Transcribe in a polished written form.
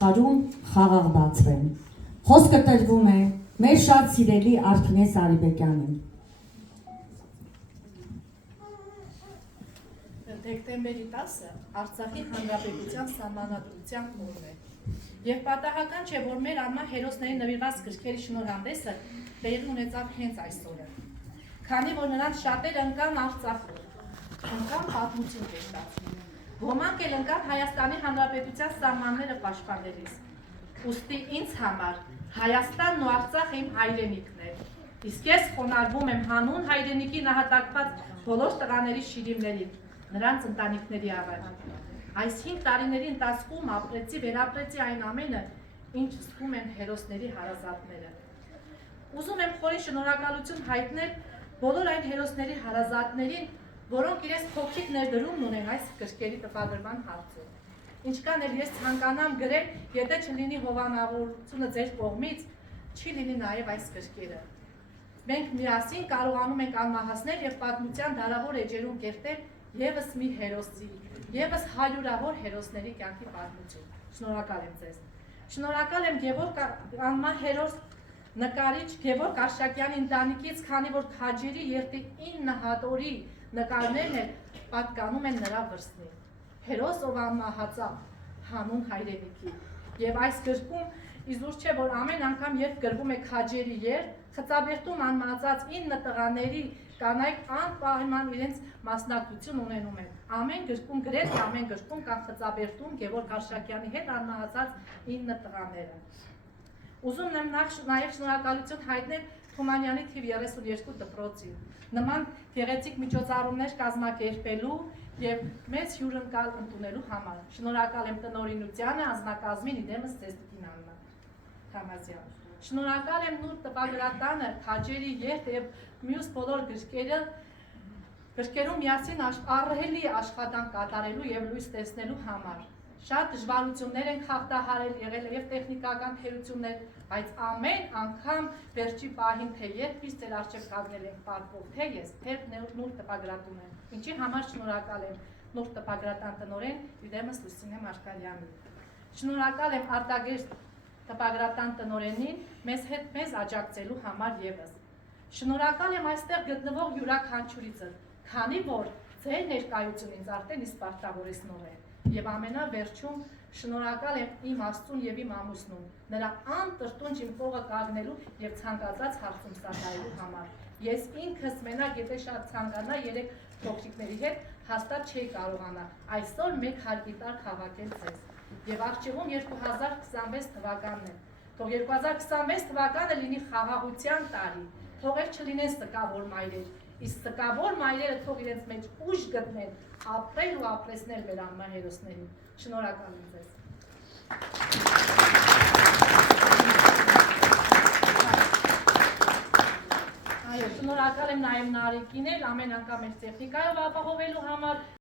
Հարում խաղաղ բացվեն։ Խոսքը տրվում է մեր շատ սիրելի Արփինե Սարիբեկյանին։ Դեկտեմբերի 10-ը Արցախի Հանրապետության Սահմանադրության օրն է։ Եվ պատահական չէ, որ մեր անմահ հերոսների նվիրված գրքերի շնորհանդեսը տեղի ունեցավ հենց այս օրը։ Քանի որ նրանց շատերը ընկան Արցախում, ընկան պատմություն կերտած։ Ոմանք էլ ընկան Հայաստանի Հանրապետության սահմանները պաշտպանելիս։ Ուստի ինձ համար Հայաստանն ու Արցախը իմ հայրենիքն է։ Իսկ ես խոնարհվում եմ հանուն հայրենիքի նահատակված բոլոր տղաների շիրիմներին, նրանց ընտանիքների առաջ։ Այս 5 տարիների ընթացքում ապրեցի, վերապրեցի այն ամենը, ինչ զգում են հերոսների հարազատները։ Ուզում եմ խորին շնորհակալություն հայտնել բոլոր այն հերոսների հարազատներին, որոնք իրենց փոքրիկ ներդրումն ունեն այս գրքերի տպագրման հարցում։ Ինչքան էլ ես ցանկանամ գրել, եթե չլինի հովանավորությունը ձեր կողմից, չի լինի նաև այս գրքերը։ Մենք միասին կարողանում ենք անմահացնել եւ պատմության դարավոր էջերում կերտել եւս մի հերոսի, եւս հարյուրավոր հերոսների կյանքի պատմություն։ Շնորհակալ եմ ձեզ։ Շնորհակալ եմ Գևորգ անմահ հերոս նկարիչ Գևորգ Արշակյանի ընտանիքից, քանի որ Քաջերի երթի 9 հատորի նկարներն էլ պատկանում են նրա վրսնին։ Հերոս, ով անմահացավ հանուն հայրենիքի։ Եվ այս գրքում իզուր չէ, որ ամեն անգամ երբ գրվում է Քաջերի երթ, Խծաբերդում անմահացած 9 տղաների կանայք անպայման իրենց մասնակցություն ունենում են։ Ամեն գրքում, գրեթե ամեն գրքում կան Խծաբերդում Գևորգ Արշակյանի հետ անմահացած 9 տղաները։ Ուզում եմ նաև շնորհակալություն հայտնել Թումանյանի թիվ 32 դպրոցին, նման գեղեցիկ միջոցառումներ կազմակերպելու եւ մեծ հյուրընկալ ընդունելու համար։ Շնորհակալ եմ տնօրինությանը, անձնակազմին, իդեմս Ծեզիկին Աննա Թամազյան։ Շնորհակալ եմ Նուր տպագրատանը, Քաջերի երթ եւ մյուս բոլոր գրքերում միասին ահռելի աշխատանք կատարելու եւ լույս տեսնելու համար։ Շատ դժվարություններ են հաղթահարել, եղել եւ տեխնիկական թերություններ, բայց ամեն անգամ վերջի պահին թե երբ իսկ ձեր արժեք կազմել ենք պատվով, թե ես, թե Նուր տպագրատուն եմ։ Ինչի համար շնորհակալ եմ Նուր տպագրատան տնօրեն Իդեմս Լուսինե Մարգարյանին։ Շնորհակալ եմ Արտագերտ տպագրատան տնօրենին մեզ աջակցելու համար եւս։ Շնորհակալ եմ այստեղ գտնվող յուրաքանչյուրիցը, քանի որ ձեր ներկայությունն ինձ արդեն իսկ պարտավորեցնող է։ Եվ ամենավերջում շնորհակալ եմ իմ Աստծուն եւ իմ ամուսնուն, նրա անտրտունջ իմ փողը կանգնելու եւ ցանկացած հարցում սատարելու համար։ Ես ինքս մենակ եթե շատ ցանկանա 3 փոքրիկների հետ հաստատ չէի կարողանա այսօր մեկ հարգիտար քաղաքել ձեզ։ Եվ արժևում 2026 թվականն է։ Թող 2026 թվականը լինի խաղաղության տարի, թող էլ չլինեն սկավոր մայրեր, իսկ սկավոր մայրերը թող իրենց մեջ ուժ գտնեն ապրել ու ապրեսնել մեր անմահ հերոսներին։ Շնորհակալ եմ ձեզ։ Այո, շնորհակալ եմ նաև Նարեկին էլ ամեն անգամ այս տեխնիկայով ապահովելու համար։